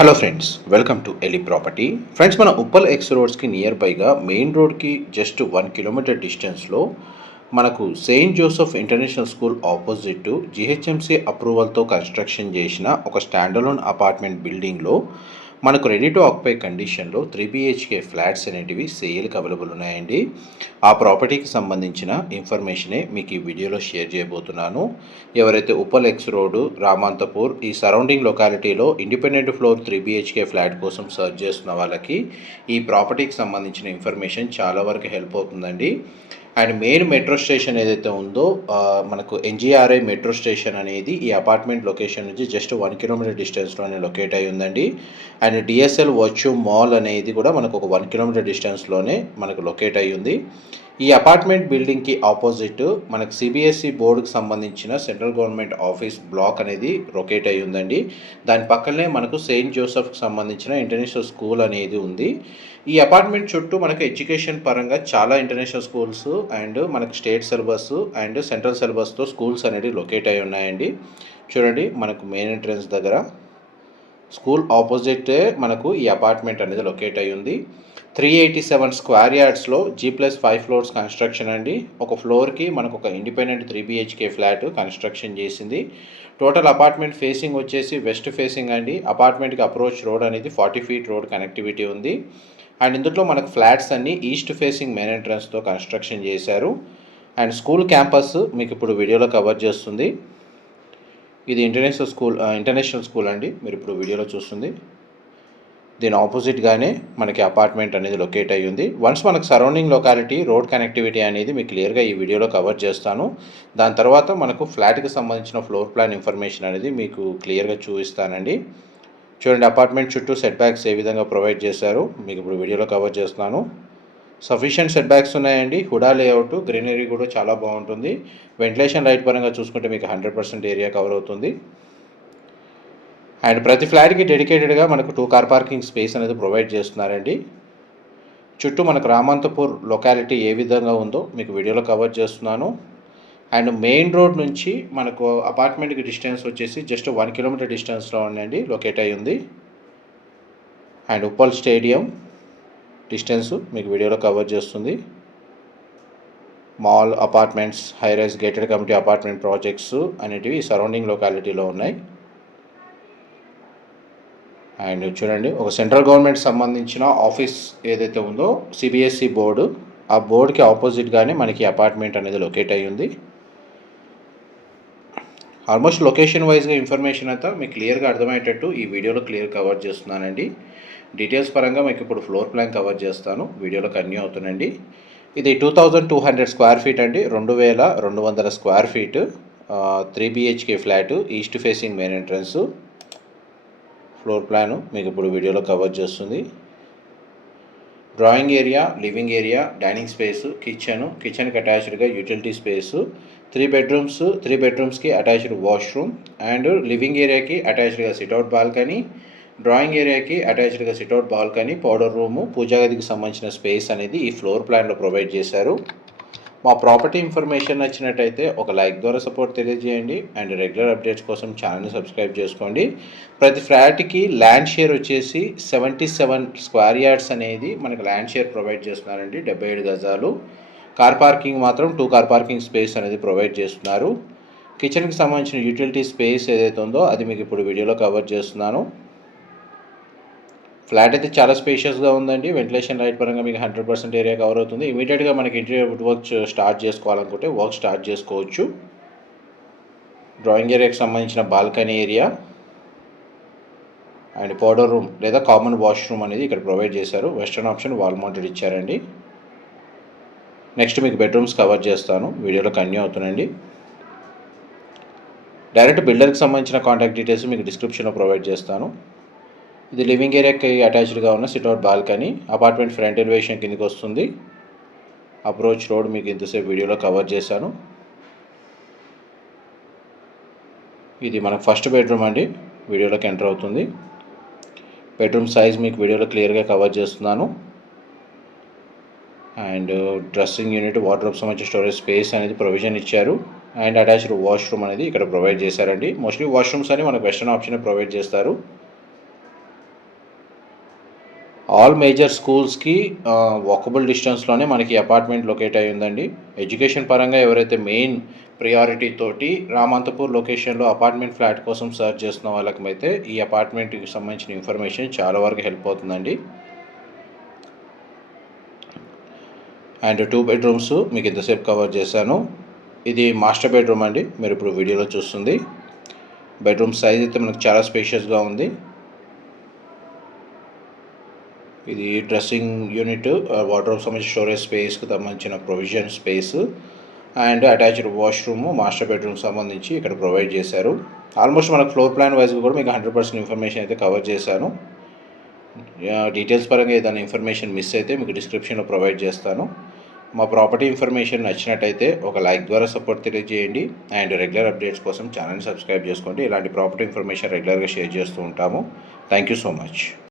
Hello friends, welcome to Eli property. Friends, మన Uppal X రోడ్స్కి near బైగా మెయిన్ రోడ్కి జస్ట్ 1 కిలోమీటర్ డిస్టెన్స్లో మనకు Saint Joseph international school opposite GHMC అప్రూవల్తో కన్స్ట్రక్షన్ చేసిన ఒక స్టాండలోన్ అపార్ట్మెంట్ బిల్డింగ్లో మనకు రెడీ టు ఆక్యుపై కండిషన్లో 3 BHK ఫ్లాట్స్ అనేటివి సేల్కి అవైలబుల్ ఉన్నాయండి. ఆ ప్రాపర్టీకి సంబంధించిన ఇన్ఫర్మేషనే మీకు ఈ వీడియోలో షేర్ చేయబోతున్నాను. ఎవరైతే ఉప్పల్ ఎక్స్ రోడ్డు, రామాంతపూర్ ఈ సరౌండింగ్ లొకాలిటీలో ఇండిపెండెంట్ ఫ్లోర్ 3 BHK ఫ్లాట్ కోసం సర్చ్ చేస్తున్న వాళ్ళకి ఈ ప్రాపర్టీకి సంబంధించిన ఇన్ఫర్మేషన్ చాలా వరకు హెల్ప్ అవుతుందండి. అండ్ మెయిన్ మెట్రో స్టేషన్ ఏదైతే ఉందో మనకు NGRI మెట్రో స్టేషన్ అనేది ఈ అపార్ట్మెంట్ లొకేషన్ నుంచి జస్ట్ 1 కిలోమీటర్ డిస్టెన్స్లోనే లొకేట్ అయి ఉందండి. అండ్ DSL వర్చ్యూ మాల్ అనేది కూడా మనకు ఒక 1 కిలోమీటర్ డిస్టెన్స్లోనే మనకు లొకేట్ అయి ఉంది. ఈ అపార్ట్మెంట్ బిల్డింగ్కి ఆపోజిట్ మనకు CBSE బోర్డుకి సంబంధించిన సెంట్రల్ గవర్నమెంట్ ఆఫీస్ బ్లాక్ అనేది లొకేట్ అయి ఉందండి. దాని పక్కనే మనకు సెయింట్ జోసెఫ్కి సంబంధించిన ఇంటర్నేషనల్ స్కూల్ అనేది ఉంది. ఈ అపార్ట్మెంట్ చుట్టూ మనకు ఎడ్యుకేషన్ పరంగా చాలా ఇంటర్నేషనల్ స్కూల్స్ అండ్ మనకు స్టేట్ సిలబస్ అండ్ సెంట్రల్ సిలబస్తో స్కూల్స్ అనేవి లొకేట్ అయి ఉన్నాయండి. చూడండి, మనకు మెయిన్ ఎంట్రన్స్ దగ్గర స్కూల్ ఆపోజిటే మనకు ఈ అపార్ట్మెంట్ అనేది లొకేట్ అయి ఉంది. 387 స్క్వేర్ యార్డ్స్లో G+5 ఫ్లోర్స్ కన్స్ట్రక్షన్ అండి. ఒక ఫ్లోర్కి మనకు ఒక ఇండిపెండెంట్ 3 BHK ఫ్లాట్ కన్స్ట్రక్షన్ చేసింది. టోటల్ అపార్ట్మెంట్ ఫేసింగ్ వచ్చేసి వెస్ట్ ఫేసింగ్ అండి. అపార్ట్మెంట్కి అప్రోచ్ రోడ్ అనేది 40 feet రోడ్ కనెక్టివిటీ ఉంది. అండ్ ఇందులో మనకు ఫ్లాట్స్ అన్నీ ఈస్ట్ ఫేసింగ్ మెయిన్ ఎంట్రన్స్తో కన్స్ట్రక్షన్ చేశారు. అండ్ స్కూల్ క్యాంపస్ మీకు ఇప్పుడు వీడియోలో కవర్ చేస్తుంది. ఇది ఇంటర్నేషనల్ స్కూల్ అండి, మీరు ఇప్పుడు వీడియోలో చూస్తుంది. దీని ఆపోజిట్గానే మనకి అపార్ట్మెంట్ అనేది లొకేట్ అయ్యి ఉంది. వన్స్ మనకు సరౌండింగ్ లొకాలిటీ రోడ్ కనెక్టివిటీ అనేది మీకు క్లియర్గా ఈ వీడియోలో కవర్ చేస్తాను. దాని తర్వాత మనకు ఫ్లాట్కి సంబంధించిన ఫ్లోర్ ప్లాన్ ఇన్ఫర్మేషన్ అనేది మీకు క్లియర్గా చూపిస్తానండి. చూడండి, అపార్ట్మెంట్ చుట్టూ సెట్ బ్యాక్స్ ఏ విధంగా ప్రొవైడ్ చేశారు మీకు ఇప్పుడు వీడియోలో కవర్ చేస్తున్నాను. సఫిషియెంట్ సెట్ బ్యాక్స్ ఉన్నాయండి. హుడా లేఅవుట్, గ్రీనరీ కూడా చాలా బాగుంటుంది. వెంటిలేషన్ లైట్ పరంగా చూసుకుంటే మీకు 100% ఏరియా కవర్ అవుతుంది. అండ్ ప్రతి ఫ్లాట్కి డెడికేటెడ్గా మనకు 2 కార్ పార్కింగ్ స్పేస్ అనేది ప్రొవైడ్ చేస్తున్నారండి. చుట్టూ మనకు రామంతపూర్ లొకాలిటీ ఏ విధంగా ఉందో మీకు వీడియోలో కవర్ చేస్తున్నాను. అండ్ మెయిన్ రోడ్ నుంచి మనకు అపార్ట్మెంట్కి డిస్టెన్స్ వచ్చేసి జస్ట్ 1 కిలోమీటర్ డిస్టెన్స్లో ఉండండి లొకేట్ అయి ఉంది. అండ్ ఉప్పల్ స్టేడియం డిస్టెన్స్ మీకు వీడియోలో కవర్ చేస్తుంది. Mall, apartments, high rise gated community apartment projects అనేటివి సరౌండింగ్ లొకాలిటీలో ఉన్నాయి. అండ్ చూడండి, ఒక సెంట్రల్ గవర్నమెంట్ సంబంధించిన ఆఫీస్ ఏదైతే ఉందో CBSE బోర్డు, ఆ బోర్డుకి ఆపోజిట్గానే మనకి అపార్ట్మెంట్ అనేది లొకేట్ అయ్యి ఉంది. ఆల్మోస్ట్ లొకేషన్ వైజ్గా ఇన్ఫర్మేషన్ అంతా మీకు క్లియర్గా అర్థమయ్యేటట్టు ఈ వీడియోలో క్లియర్ కవర్ చేస్తున్నానండి. డీటెయిల్స్ పరంగా మీకు ఇప్పుడు ఫ్లోర్ ప్లాన్ కవర్ చేస్తాను, వీడియోలో కంటిన్యూ అవుతుందండి. ఇది 2200 స్క్వేర్ ఫీట్ అండి, 2200 square feet 3 BHK flat, east facing main entrance. Floor plan మీకు ఇప్పుడు వీడియోలో కవర్ చేస్తుంది. Drawing area, living area, dining space, కిచెన్కి అటాచ్డ్గా యూటిలిటీ స్పేసు, 3 బెడ్రూమ్స్కి అటాచ్డ్ వాష్రూమ్ అండ్ లివింగ్ ఏరియాకి అటాచ్డ్గా సిట్అవుట్ బాల్కనీ, డ్రాయింగ్ ఏరియాకి అటాచ్డ్గా సిట్అవుట్ బాల్కనీ, పౌడర్ రూము, పూజా గదికి సంబంధించిన స్పేస్ అనేది ఈ ఫ్లోర్ ప్లాన్లో ప్రొవైడ్ చేశారు. మా ప్రాపర్టీ ఇన్ఫర్మేషన్ నచ్చినట్టయితే ఒక లైక్ ద్వారా సపోర్ట్ తెలియజేయండి. అండ్ రెగ్యులర్ అప్డేట్స్ కోసం ఛానల్ని సబ్స్క్రైబ్ చేసుకోండి. ప్రతి ఫ్లాట్కి ల్యాండ్ షేర్ వచ్చేసి 77 స్క్వేర్ యార్డ్స్ అనేది మనకు ల్యాండ్ షేర్ ప్రొవైడ్ చేస్తున్నారండి, 77 గజాలు. కార్ పార్కింగ్ మాత్రం 2 కార్ పార్కింగ్ స్పేస్ అనేది ప్రొవైడ్ చేస్తున్నారు. కిచెన్కి సంబంధించిన యూటిలిటీ స్పేస్ ఏదైతే ఉందో అది మీకు ఇప్పుడు వీడియోలో కవర్ చేస్తున్నాను. ఫ్లాట్ అయితే చాలా స్పేషియస్గా ఉందండి. వెంటిలేషన్ లైట్ పరంగా మీకు 100% ఏరియా కవర్ అవుతుంది. ఇమీడియట్గా మనకి ఇంటీరియర్ వుడ్ వర్క్ స్టార్ట్ చేసుకోవాలనుకుంటే వర్క్ స్టార్ట్ చేసుకోవచ్చు. డ్రాయింగ్ ఏరియాకి సంబంధించిన balcony area and powder room లేదా కామన్ వాష్రూమ్ అనేది ఇక్కడ ప్రొవైడ్ చేశారు. వెస్టర్న్ ఆప్షన్ వాల్ మౌంటెడ్ ఇచ్చారండి. నెక్స్ట్ మీకు బెడ్రూమ్స్ కవర్ చేస్తాను, వీడియోలో కంటిన్యూ అవుతుందండి. డైరెక్ట్ బిల్డర్కి సంబంధించిన కాంటాక్ట్ డీటెయిల్స్ మీకు డిస్క్రిప్షన్లో ప్రొవైడ్ చేస్తాను. ఇది లివింగ్ ఏరియాకి అటాచ్డ్గా ఉన్న sit-out balcony. Apartment front elevation కిందకి వస్తుంది. అప్రోచ్ రోడ్ మీకు ఇంతసేపు వీడియోలో కవర్ చేశాను. ఇది మనకు ఫస్ట్ బెడ్రూమ్ అండి, వీడియోలోకి ఎంటర్ అవుతుంది. బెడ్రూమ్ సైజ్ మీకు వీడియోలో క్లియర్గా కవర్ చేస్తున్నాను. అండ్ డ్రెస్సింగ్ యూనిట్, వార్డ్రోబ్ సంబంధించిన స్టోరేజ్ స్పేస్ అనేది ప్రొవిజన్ ఇచ్చారు. అండ్ అటాచ్డ్ వాష్రూమ్ అనేది ఇక్కడ ప్రొవైడ్ చేశారండి. మోస్ట్లీ వాష్రూమ్స్ అని మనకు వెస్టర్న్ ఆప్షన్ ప్రొవైడ్ చేస్తారు. ఆల్ మేజర్ స్కూల్స్కి వాకబుల్ డిస్టెన్స్లోనే మనకి అపార్ట్మెంట్ లొకేట్ అయి ఉందండి. ఎడ్యుకేషన్ పరంగా ఎవరైతే మెయిన్ ప్రియారిటీ తోటి రామంతపూర్ లొకేషన్లో అపార్ట్మెంట్ ఫ్లాట్ కోసం సర్చ్ చేస్తున్న వాళ్ళకైతే ఈ అపార్ట్మెంట్కి సంబంధించిన ఇన్ఫర్మేషన్ చాలా వరకు హెల్ప్ అవుతుందండి. అండ్ 2 బెడ్రూమ్స్ మీకు ఇంతసేపు కవర్ చేశాను. ఇది మాస్టర్ బెడ్రూమ్ అండి, మీరు ఇప్పుడు వీడియోలో చూస్తుంది. బెడ్రూమ్ సైజ్ అయితే మనకు చాలా స్పేషియస్గా ఉంది. ఇది డ్రెస్సింగ్ యూనిట్, వార్డ్రోబ్ సంబంధించిన స్టోరేజ్ స్పేస్కి సంబంధించిన provision space and attached washroom master bedroom సంబంధించి ఇక్కడ ప్రొవైడ్ చేశారు. ఆల్మోస్ట్ మనకు ఫ్లోర్ ప్లాన్ వైజ్గా కూడా మీకు 100% ఇన్ఫర్మేషన్ అయితే కవర్ చేశాను. డీటెయిల్స్ పరంగా ఏదైనా ఇన్ఫర్మేషన్ మిస్ అయితే మీకు డిస్క్రిప్షన్లో ప్రొవైడ్ చేస్తాను. మా ప్రాపర్టీ ఇన్ఫర్మేషన్ నచ్చినట్టయితే ఒక లైక్ ద్వారా సపోర్ట్ తెలియజేయండి. అండ్ రెగ్యులర్ అప్డేట్స్ కోసం ఛానల్ని సబ్స్క్రైబ్ చేసుకోండి. ఇలాంటి ప్రాపర్టీ ఇన్ఫర్మేషన్ రెగ్యులర్గా షేర్ చేస్తూ ఉంటాము. Thank you so much.